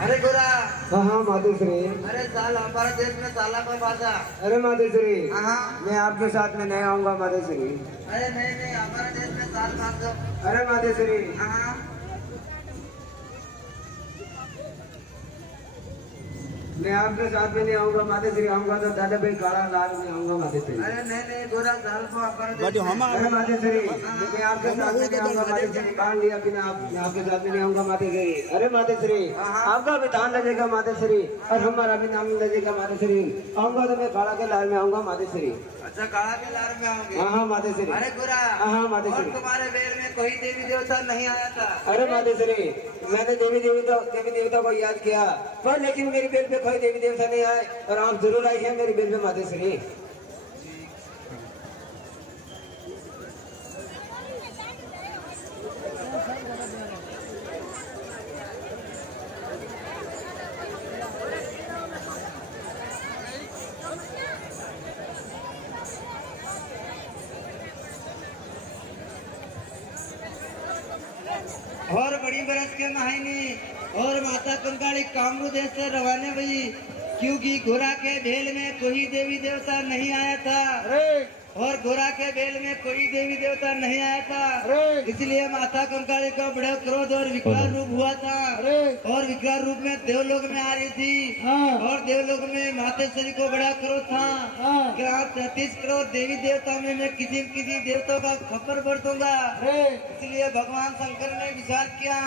अरे गोरा। हाँ हाँ माधुश्री। अरे साल हमारे देश में साला कोई बाधा। अरे माधुश्री हाँ मैं आपके साथ में नहीं आऊंगा माधुश्री। अरे नहीं नहीं हमारे देश में साल बात दो। अरे माधुश्री हाँ मैं आपके साथ में नहीं आऊंगा माधुश्री। आऊंगा तो दादा भाई काला लाल में आऊंगा माधुश्री। अरे नहीं नहीं गोरा साल को हमारे देश में। अरे माधुश्री मैं आपके साथ में नहीं आऊंगा माधुश्री। कान लिया बिना मैं आपके साथ में नहीं आऊंगा माधुश्री। अरे माधुश्री आपका भी दान लगेगा माधुश्री और हमारा भी नाम लगेगा माधुश्री। आऊंगा तो मैं काला के लाल में आऊंगा माधुश्री। अच्छा काला के लाल में आओगे। हाँ माधुश्री। अरे गोरा। हाँ माधुश्री। तुम्हारे बेर में कोई देवी देवता नहीं आया था। अरे माधुश्री मैंने देवी देवता को याद किया पर लेकिन मेरी बेल पे कोई देवी देवता नहीं आए और आप जरूर आई है मेरी बेल पे माधुश्री। और बड़ी बरस के महीने और माता कंकाली कामरू देश से रवाना हुई क्योंकि घोड़ा के ढेल में कोई देवी देवता नहीं आया था। और घोड़ा के बेल में कोई देवी देवता नहीं आया था। इसलिए माता कंकाली का बड़ा क्रोध और विकराल रूप हुआ था। और विकराल रूप में देवलोक में आ रही थी। और देवलोक में मातेश्वरी को बड़ा क्रोध था कि आप 33 करोड़ देवी देवता में मैं किसी देवता का खबर भर दूंगा। इसलिए भगवान शंकर ने विचार किया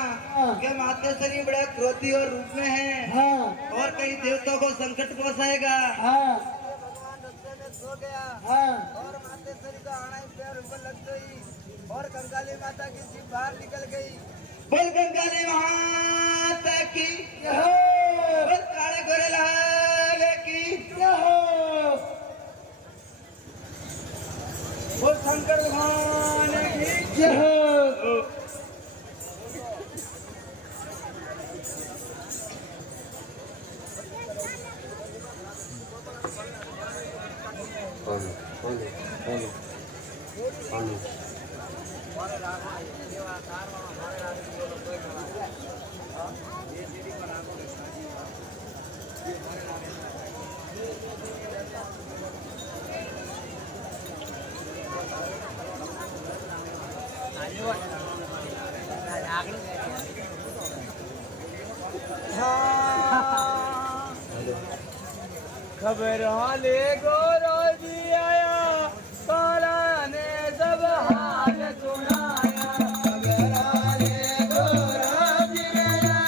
कि मातेश्वरी बड़ा क्रोधी और रूप में है और कई देवताओं को संकट पहुंचाएगा। सो गया और मातेश्वरी का आना पैर ऊपर लग गई और कंकाली माता की जीभ बाहर निकल गई। बोल कंकाली माता की बोल काले गोरे लाल की बोल शंकर भगवान की जय हो। खबर हाले गोरो जी आया काला ने सब हाल सुनाया। खबर हाले गोरो जी आया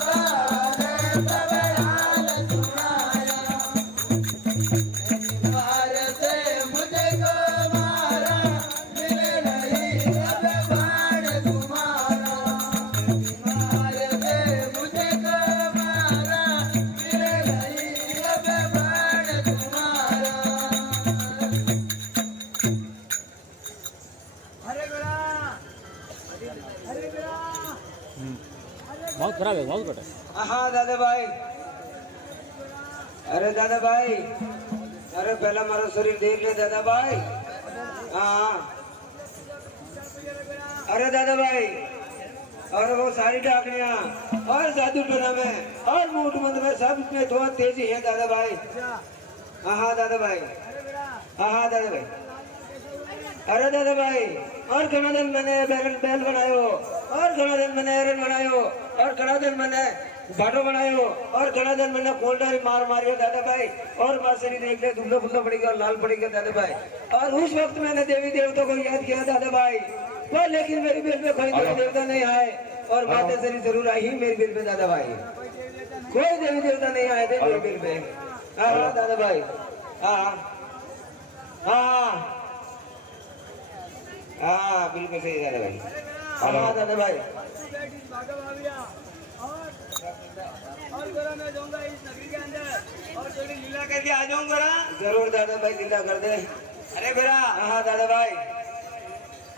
काला ने सब हाल सुनाया। बार से मुझको मारा मिले नहीं अब बाण तुम्हारा। बार से मुझको मारा मिले नहीं अब बाण तुम्हारा। बहुत खराब है, बहुत कटा। हाँ दादा भाई। अरे दादा भाई अरे पहला हमारा शरीर देख ले दादा भाई। हाँ अरे दादा भाई और वो सारी डाकनियां और जादू टोना में और मूठ मंद में सब में तो तेजी है दादा भाई। हाँ दादा भाई, हाँ दादा भाई, अरे दादा भाई और घना दिन मैंने बैल बनायो और घना दिन मैंने एरन बनायो और घना दिन मैंने भाटो बनायो और घना दिन मैंने कोल्डर मार मारियो दादा भाई। और मासरी देख ले धुंधला फुंधला पड़ी गया, लाल पड़ी गया दादा भाई। और उस वक्त मैंने देवी देवता को याद किया दादा भाई, पर लेकिन मेरी बिल में कोई देवी देवता नहीं आए और माता श्री जरूर आई मेरी बिल में दादा भाई। कोई देवी देवता नहीं आए थे मेरी बिल में। हाँ दादा भाई, हाँ हाँ हाँ बिल्कुल सही दादा भाई। हाँ दादा भाई, और गोरा मैं जाऊंगा इस नगरी के अंदर और थोड़ी लीला करके आ जाऊंगा। जरूर दादा भाई लीला कर दे। अरे गोरा, हाँ दादा भाई,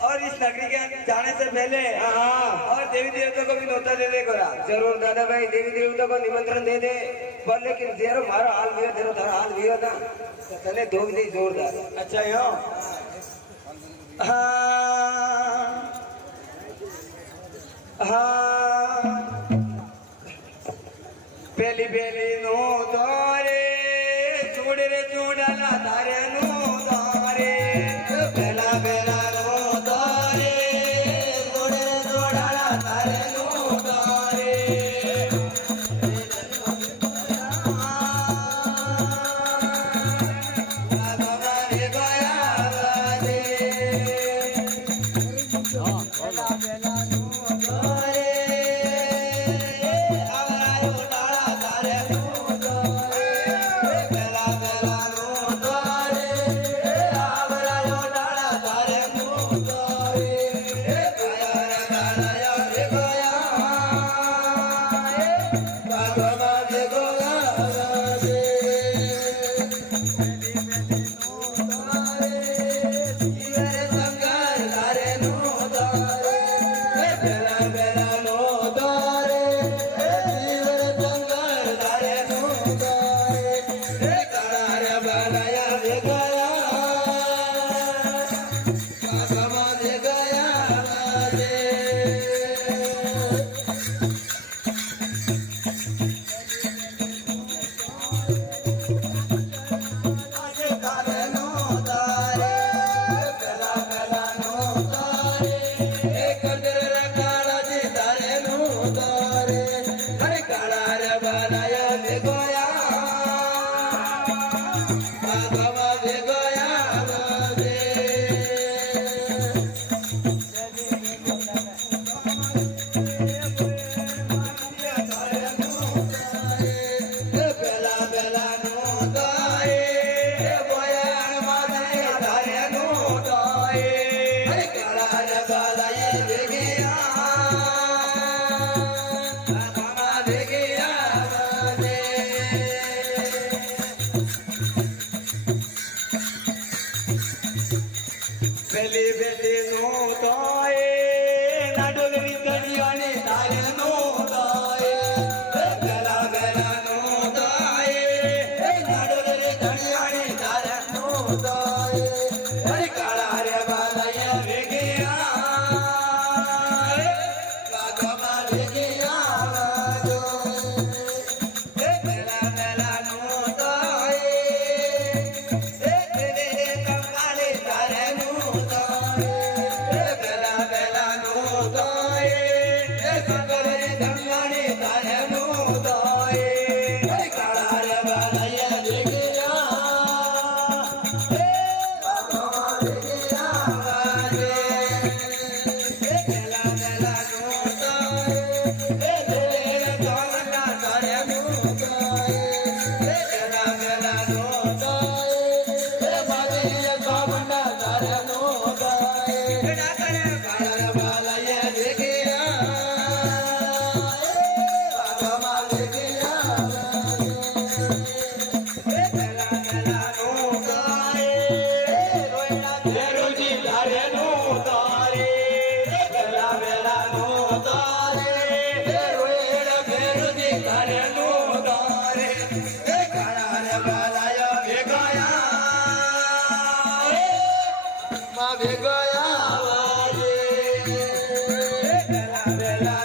और इस नगरी के जाने से पहले हाँ और देवी देवता को भी न्योता दे दे गोरा। जरूर दादा भाई देवी देवता को निमंत्रण दे दे। पर लेकिन तेरो मारा हाल भी तेरो थारा हाल भी ना चले दो भी जोरदार। अच्छा यो हाँ हाँ पहली पहली नो दौरे चूड़ रे चूड़ला तारे नो दौरे पहला पहला नो दौरे चूड़ रे चूड़ला तारे नो दौरे हमारे गया दे पहला पहला नो दौरे आवरायो डाला तारे नो दौरे पहला पहला नो दौरे आवरायो डाला तारे नो दौरे गया रे डाला रे गया बाबा रे गया रे जीवरे संगार तारे नो दौरे पहला पहला नो दौरे जीवरे संगार तारे नो दौरे करार बनाया रे गया बाबा रे गया रे तारे नो तारे पहला पहला नो तारे एक दर काला जी तारे नो तारे हरे काला रे बनाया रे गोया बाबा रे गोया रे पहला पहला नो तारे गोया माते तारे नो तारे हरे काला रे बनाया रे गया बाबा रे गया रे बेली बेली नो तोए ना डोलरी कड़ियाने तारे नो तोए बेला बेला नो तोए ना डोलरी कड़ियाने तारे नो तोए अरे काला रे बालाया रे गया बाबा रे गया जो बेला बेला नो तोए तेरे कंगाले तारे नो तोए बेला बेला नो तोए कंगाले कंगाले तारे नो तोए अरे काला रे बालाया रे गया बाबा रे गया रे बेला बेला नो तोए तेरे कंगाला तारे नो तोए बेला बेला नो तोए बाजे बाबा तारे नो तोए काला रे बालाया रे गया बाबा रे गया बेला बेला नो तोए रोइना तेरो जी तारे नो तोए बेला बेला नो तोए रोइना तेरो जी तारे नो तोए काला रे बालाया रे गया मा वे गया रे बेला बेला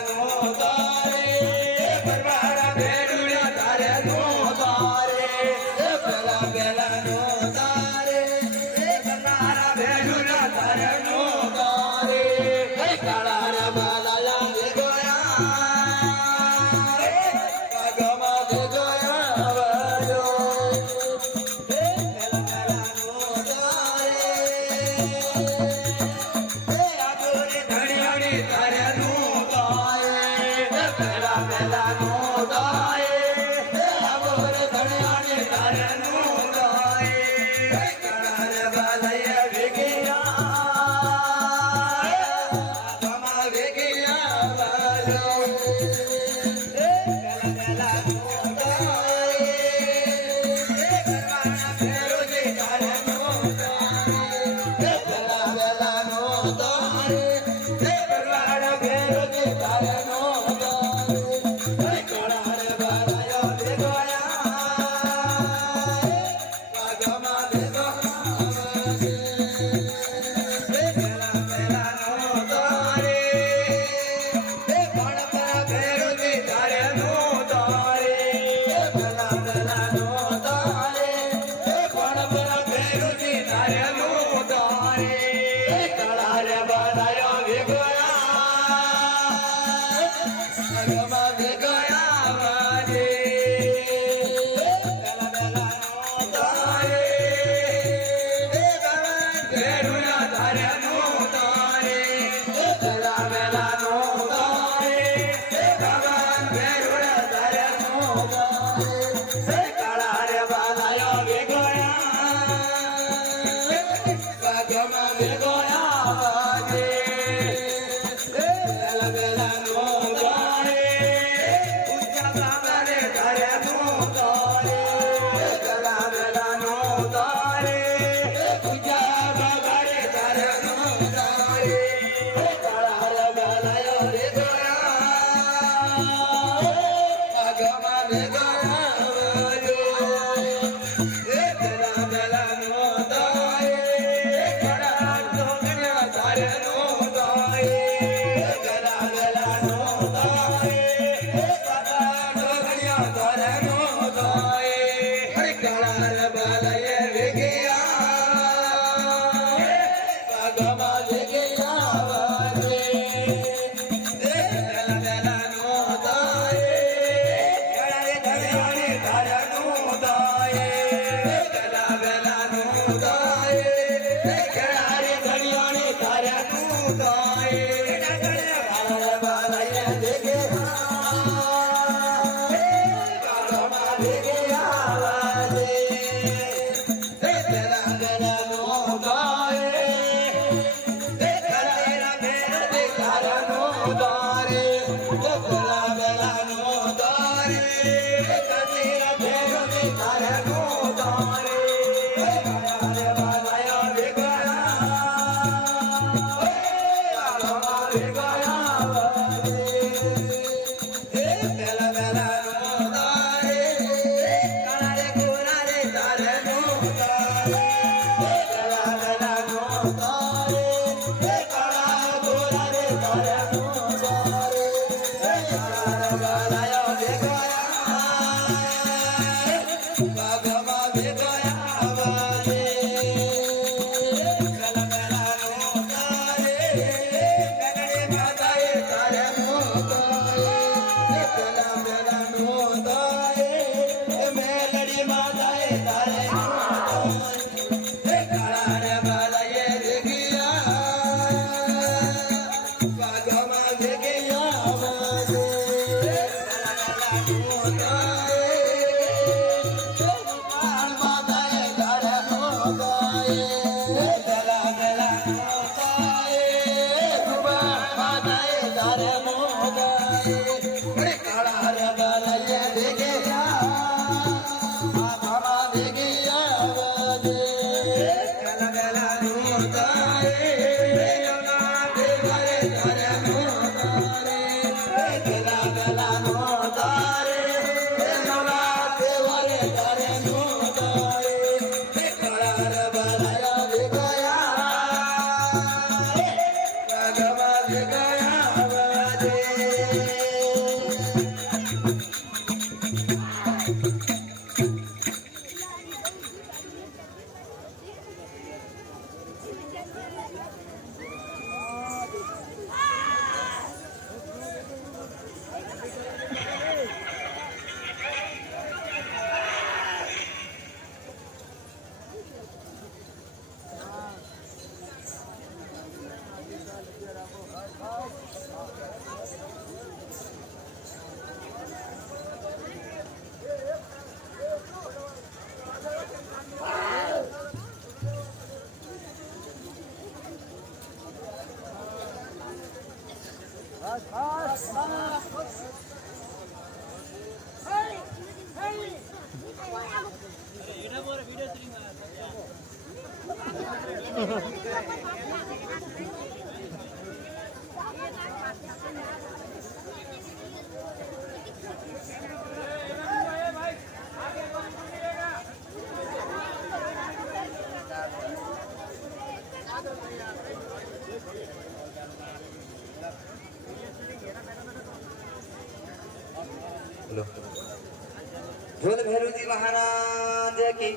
बोल भैरव जी महाराज की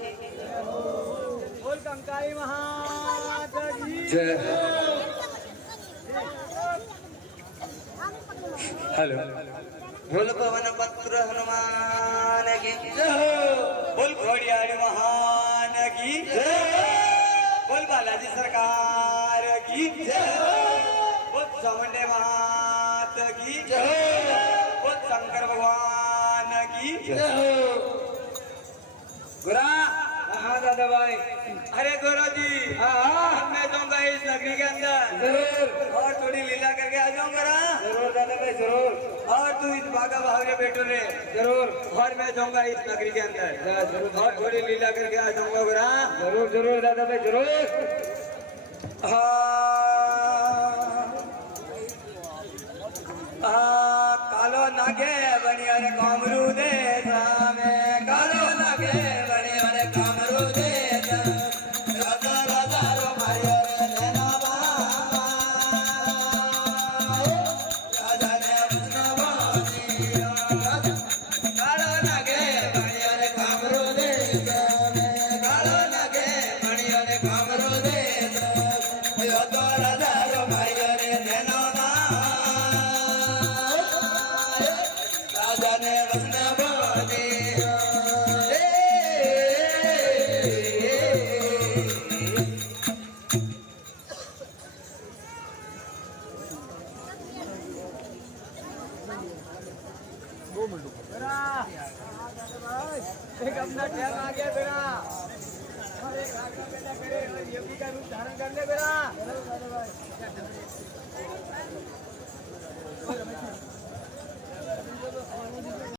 बोल कंकाई महाराज की जय। हेलो बोल पवन पत्र हनुमान की जय। बोल घोड़ियाड़ी महान की जय। बोल बालाजी सरकार की जय। बोल चामुंडे मात की जय। बोल शंकर भगवान की जय। गुरा हाँ दादा भाई। अरे गुरु जी मैं जाऊंगा इस नगरी के अंदर जरूर और थोड़ी लीला करके आ जाऊंगा ना। जरूर दादा भाई जरूर। और तू इस भागा भागे बैठो रे जरूर और मैं जाऊंगा इस नगरी के अंदर जरूर और थोड़ी लीला करके आ जाऊंगा गुरा। जरूर जरूर दादा भाई जरूर। कालो नागे बनिया रे कामरू दे सामे कालो नागे बनिया रे कामरू दे राजा राजा रो मारियो रे नैना बाबा राजा ने अपना बानिया कालो नागे बनिया रे कामरू दे सामे कालो नागे बनिया रे कामरू दे राजा राजा रो मारियो रे नैना एक अपना टाइम आ गया बेटा और एक आगे बेटा करे और योगी का रूप धारण कर ले बेटा।